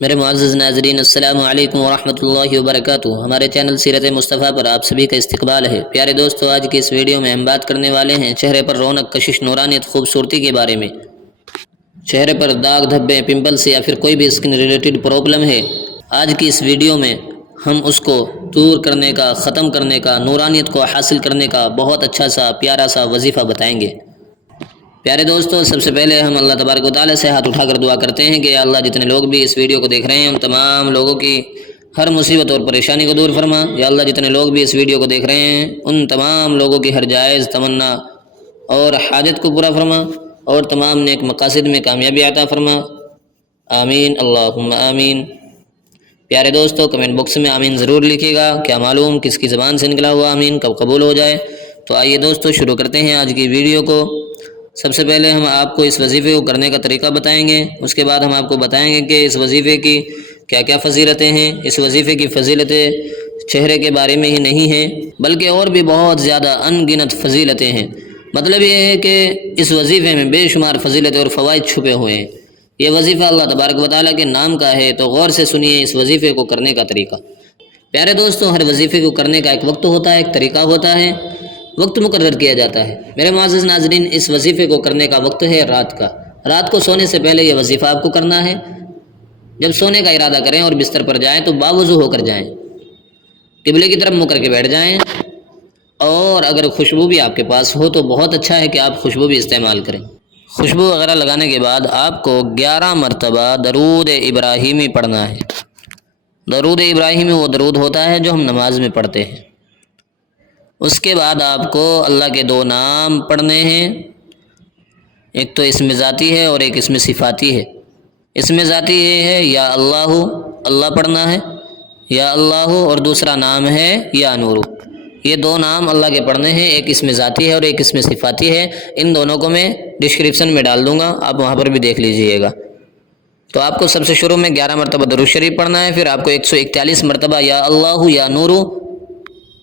میرے معزز ناظرین، السلام علیکم ورحمۃ اللہ وبرکاتہ۔ ہمارے چینل سیرت مصطفیٰ پر آپ سبھی کا استقبال ہے۔ پیارے دوستو، آج کی اس ویڈیو میں ہم بات کرنے والے ہیں چہرے پر رونق، کشش، نورانیت، خوبصورتی کے بارے میں۔ چہرے پر داغ، دھبے، پمپلس یا پھر کوئی بھی اسکن ریلیٹڈ پرابلم ہے، آج کی اس ویڈیو میں ہم اس کو دور کرنے کا، ختم کرنے کا، نورانیت کو حاصل کرنے کا بہت اچھا سا پیارا سا وظیفہ بتائیں گے۔ پیارے دوستو، سب سے پہلے ہم اللہ تبارک و تعالیٰ سے ہاتھ اٹھا کر دعا کرتے ہیں کہ یا اللہ، جتنے لوگ بھی اس ویڈیو کو دیکھ رہے ہیں ان تمام لوگوں کی ہر مصیبت اور پریشانی کو دور فرما۔ یا اللہ، جتنے لوگ بھی اس ویڈیو کو دیکھ رہے ہیں ان تمام لوگوں کی ہر جائز تمنا اور حاجت کو پورا فرما اور تمام نیک مقاصد میں کامیابی عطا فرما، آمین اللہم آمین۔ پیارے دوستو، کمنٹ باکس میں آمین ضرور لکھیے گا، کیا معلوم کس کی زبان سے نکلا ہوا آمین کب قبول ہو جائے۔ تو آئیے دوستو، شروع کرتے ہیں آج کی ویڈیو کو۔ سب سے پہلے ہم آپ کو اس وظیفے کو کرنے کا طریقہ بتائیں گے، اس کے بعد ہم آپ کو بتائیں گے کہ اس وظیفے کی کیا کیا فضیلتیں ہیں۔ اس وظیفے کی فضیلتیں چہرے کے بارے میں ہی نہیں ہیں بلکہ اور بھی بہت زیادہ ان گنت فضیلتیں ہیں۔ مطلب یہ ہے کہ اس وظیفے میں بے شمار فضیلتیں اور فوائد چھپے ہوئے ہیں۔ یہ وظیفہ اللہ تبارک و تعالیٰ کے نام کا ہے، تو غور سے سنیے اس وظیفے کو کرنے کا طریقہ۔ پیارے دوستو، ہر وظیفے کو کرنے کا ایک وقت ہوتا ہے، ایک طریقہ ہوتا ہے، وقت مقرر کیا جاتا ہے۔ میرے معزز ناظرین، اس وظیفے کو کرنے کا وقت ہے رات کا۔ رات کو سونے سے پہلے یہ وظیفہ آپ کو کرنا ہے۔ جب سونے کا ارادہ کریں اور بستر پر جائیں تو باوضو ہو کر جائیں، قبلے کی طرف منہ کر کے بیٹھ جائیں، اور اگر خوشبو بھی آپ کے پاس ہو تو بہت اچھا ہے کہ آپ خوشبو بھی استعمال کریں۔ خوشبو وغیرہ لگانے کے بعد آپ کو 11 مرتبہ درود ابراہیمی پڑھنا ہے۔ درود ابراہیمی وہ درود ہوتا ہے جو ہم نماز میں پڑھتے ہیں۔ اس کے بعد آپ کو اللہ کے 2 نام پڑھنے ہیں، ایک تو اسم ذاتی ہے اور ایک اسم صفاتی ہے۔ اسم ذاتی یہ ہے یا اللہ، اللہ پڑھنا ہے یا اللہ، اور دوسرا نام ہے یا نور۔ یہ 2 نام اللہ کے پڑھنے ہیں، ایک اسم ذاتی ہے اور ایک اسم صفاتی ہے۔ ان دونوں کو میں ڈسکرپشن میں ڈال دوں گا، آپ وہاں پر بھی دیکھ لیجئے گا۔ تو آپ کو سب سے شروع میں 11 مرتبہ درود شریف پڑھنا ہے، پھر آپ کو 141 مرتبہ یا اللہ یا نور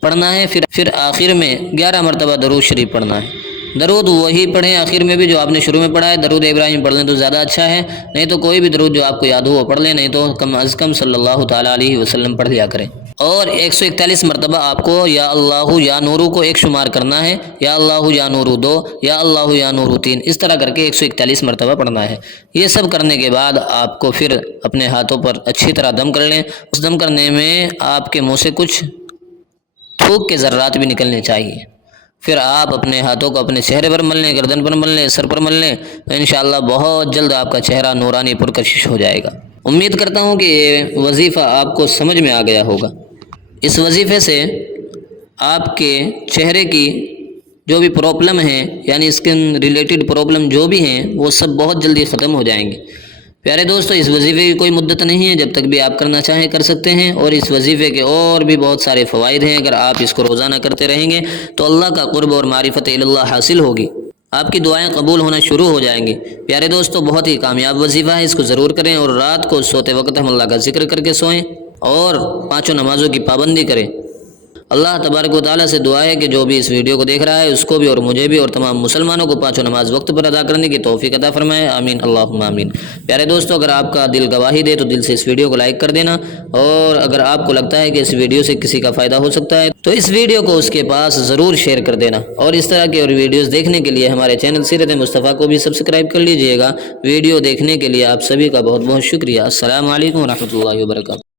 پڑھنا ہے، پھر آخر میں 11 مرتبہ درود شریف پڑھنا ہے۔ درود وہی پڑھیں آخر میں بھی جو آپ نے شروع میں پڑھا ہے۔ درود ابراہیم پڑھ لیں تو زیادہ اچھا ہے، نہیں تو کوئی بھی درود جو آپ کو یاد ہو وہ پڑھ لیں، نہیں تو کم از کم صلی اللہ تعالیٰ علیہ وسلم پڑھ لیا کریں۔ اور 141 مرتبہ آپ کو یا اللہ یا نورو کو ایک شمار کرنا ہے، یا اللہ یا نورو 2، یا اللہ یا نورو 3، اس طرح کر کے 141 مرتبہ پڑھنا ہے۔ یہ سب کرنے کے بعد آپ کو پھر اپنے ہاتھوں پر اچھی طرح دم کر لیں۔ اس دم کرنے میں آپ کے منہ سے کچھ تھوک کے ذرات بھی نکلنے چاہیے۔ پھر آپ اپنے ہاتھوں کو اپنے چہرے پر مل لیں، گردن پر مل لیں، سر پر مل لیں، انشاءاللہ بہت جلد آپ کا چہرہ نورانی پرکشش ہو جائے گا۔ امید کرتا ہوں کہ یہ وظیفہ آپ کو سمجھ میں آ گیا ہوگا۔ اس وظیفے سے آپ کے چہرے کی جو بھی پرابلم ہیں، یعنی اسکن ریلیٹڈ پرابلم جو بھی ہیں، وہ سب بہت جلدی ختم ہو جائیں گے۔ پیارے دوستو، اس وظیفے کی کوئی مدت نہیں ہے، جب تک بھی آپ کرنا چاہیں کر سکتے ہیں، اور اس وظیفے کے اور بھی بہت سارے فوائد ہیں۔ اگر آپ اس کو روزانہ کرتے رہیں گے تو اللہ کا قرب اور معرفت اللہ حاصل ہوگی، آپ کی دعائیں قبول ہونا شروع ہو جائیں گی۔ پیارے دوستو، بہت ہی کامیاب وظیفہ ہے، اس کو ضرور کریں، اور رات کو سوتے وقت ہم اللہ کا ذکر کر کے سوئیں اور 5 نمازوں کی پابندی کریں۔ اللہ تبارک و تعالیٰ سے دعا ہے کہ جو بھی اس ویڈیو کو دیکھ رہا ہے اس کو بھی اور مجھے بھی اور تمام مسلمانوں کو 5 نماز وقت پر ادا کرنے کی توفیق عطا فرمائے، آمین اللہم آمین۔ پیارے دوستو، اگر آپ کا دل گواہی دے تو دل سے اس ویڈیو کو لائک کر دینا، اور اگر آپ کو لگتا ہے کہ اس ویڈیو سے کسی کا فائدہ ہو سکتا ہے تو اس ویڈیو کو اس کے پاس ضرور شیئر کر دینا، اور اس طرح کی اور ویڈیوز دیکھنے کے لیے ہمارے چینل سیرت مصطفیٰ کو بھی سبسکرائب کر لیجئے گا۔ ویڈیو دیکھنے کے لیے آپ سبھی کا بہت بہت شکریہ۔ السلام علیکم ورحمۃ اللہ وبرکاتہ۔